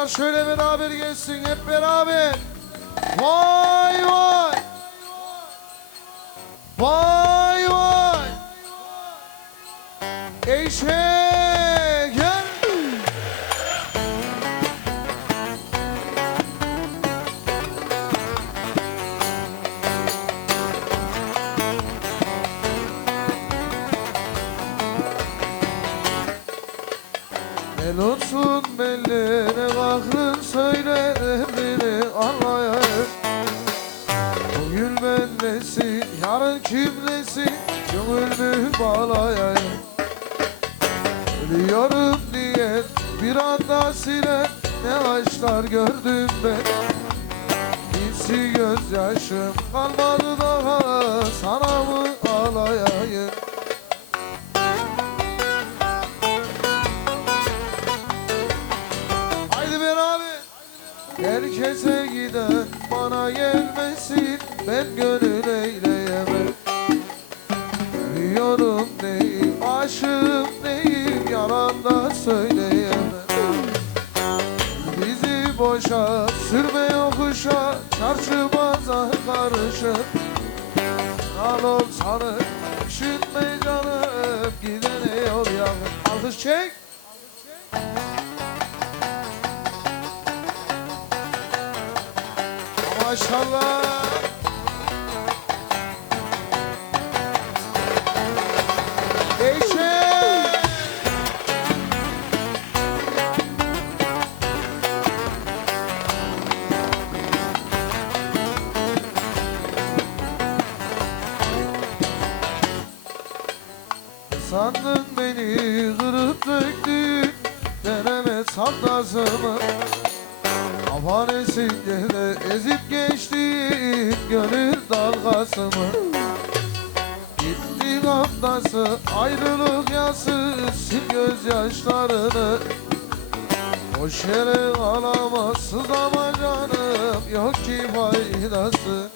Dostlar şöyle beraber gelsin hep beraber. Vay vay. Vay vay. Eşek gel. El olsun yarın kim nesin gönlümü bağlayayım Ölüyorum diye bir anda silen ne aşklar gördüm ben. Kimsi gözyaşım kalmadı daha sana mı ağlayayım? Haydi beraber Herkese giden bana gelmesin Ben gönül eyleyemem Biliyorum neyim aşığım neyim Yalan da söyleyemem. Bizi boşa sürme yokuşa Çarşı pazar karışık Al ol sanı düşünme canım Gidene yol yakın Alkış çek. Maşallah. Sandın beni kırıp döktün. Deneme saklasımı Havanesince de ezip geçti gönül dalgasımı. Gitti gamdası ayrılık yası sil gözyaşlarını. Boş yere ağlamazsın ama canım yok ki faydası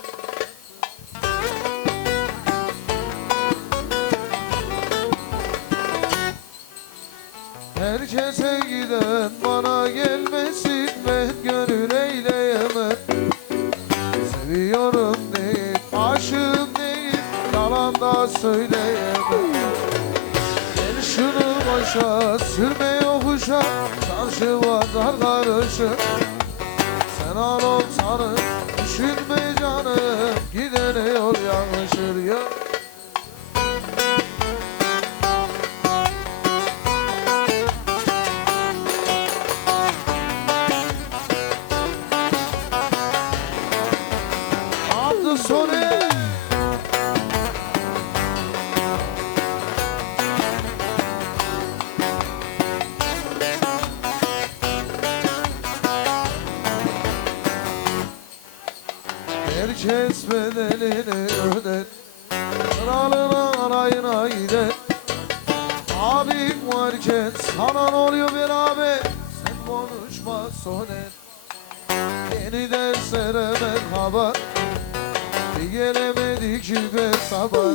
Herkese giden bana gelmesin ben gönül eyleyemem. Seviyorum değil, aşığım değil, yalan da söyleyemem. Gel şunu boşa, sürme yokuşa, çarşı pazar karışık. Sen al ol Herkes bedelini öder. Kralına arayına gider. Abim varken sana ne oluyor beraber Sen konuşma soner. Yeni derslere merhaba. Bir gelemedik ki be sabah.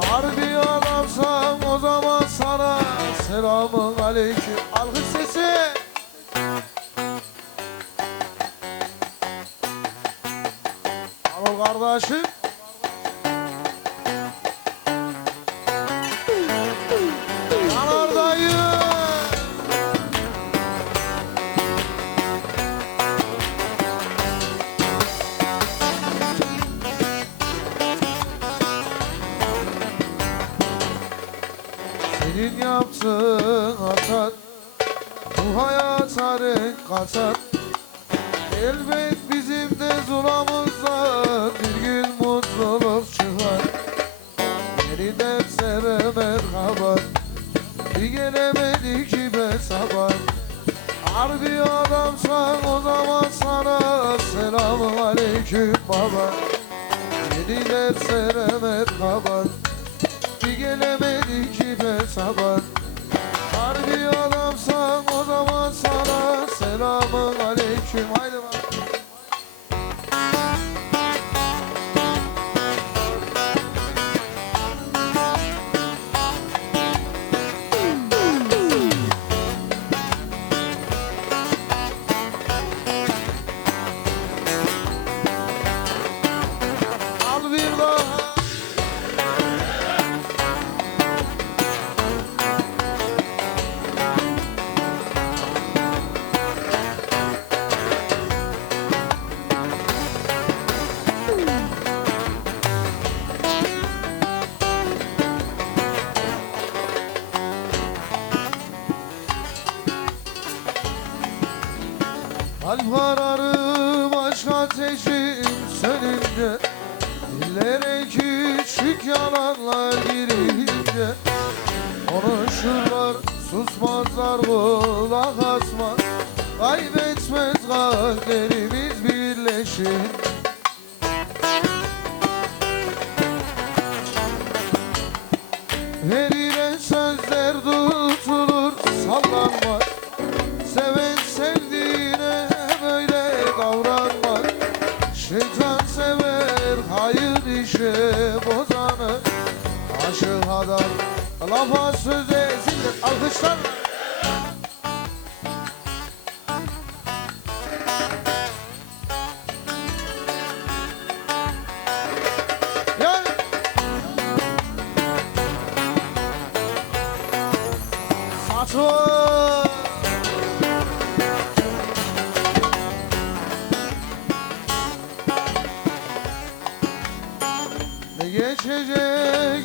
Harbi adamsam o zaman sana Selamun aleyküm Yanardayım Senin yaptığın atar Bu hayata renk katar Elbet bizim de zulamızda Bir Yeni derslere merhaba Bir gelemedik ki be sabah Harbi adamsan o zaman sana Selamun aleyküm baba. Yeni derslere merhaba bir gelemedik ki be sabah Kalp kararı başka ateşim sönünce Dillere küçük yalanlar girince Konuşurlar susmazlar kulak asmaz Kaybetmez kalplerimiz Şeytan sever hayır işe bozanı. Aşık adam lafa söze sinir alkışlar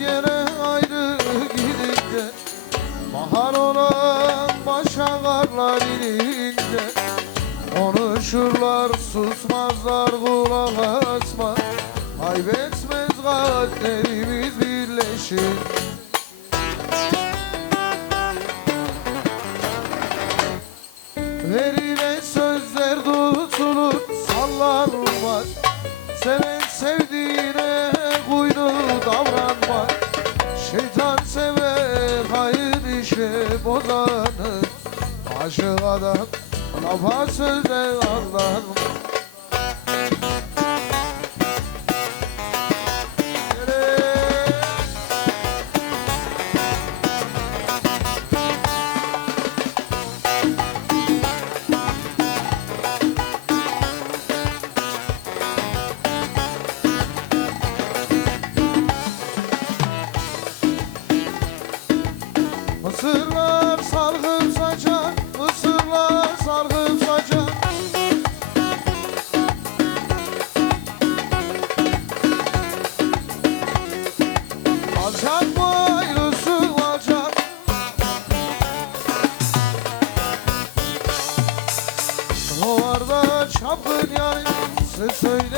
yere ayrı gidince Bahar olan başa karlar inince Konuşurlar susmazlar kulak asmaz. Kaybetmez kalplerimiz birleşir. Verilen sözler tutulur sallanmaz Seven Aşık adam lafa söze Sen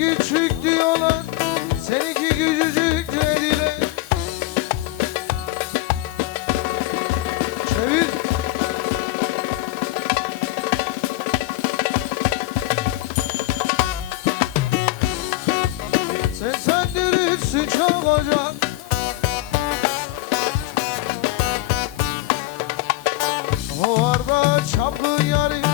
küçük diyorlar Seninki küçücük dediler. Çevir. Sen sendirirsin çok ocak O arada çapkın yarim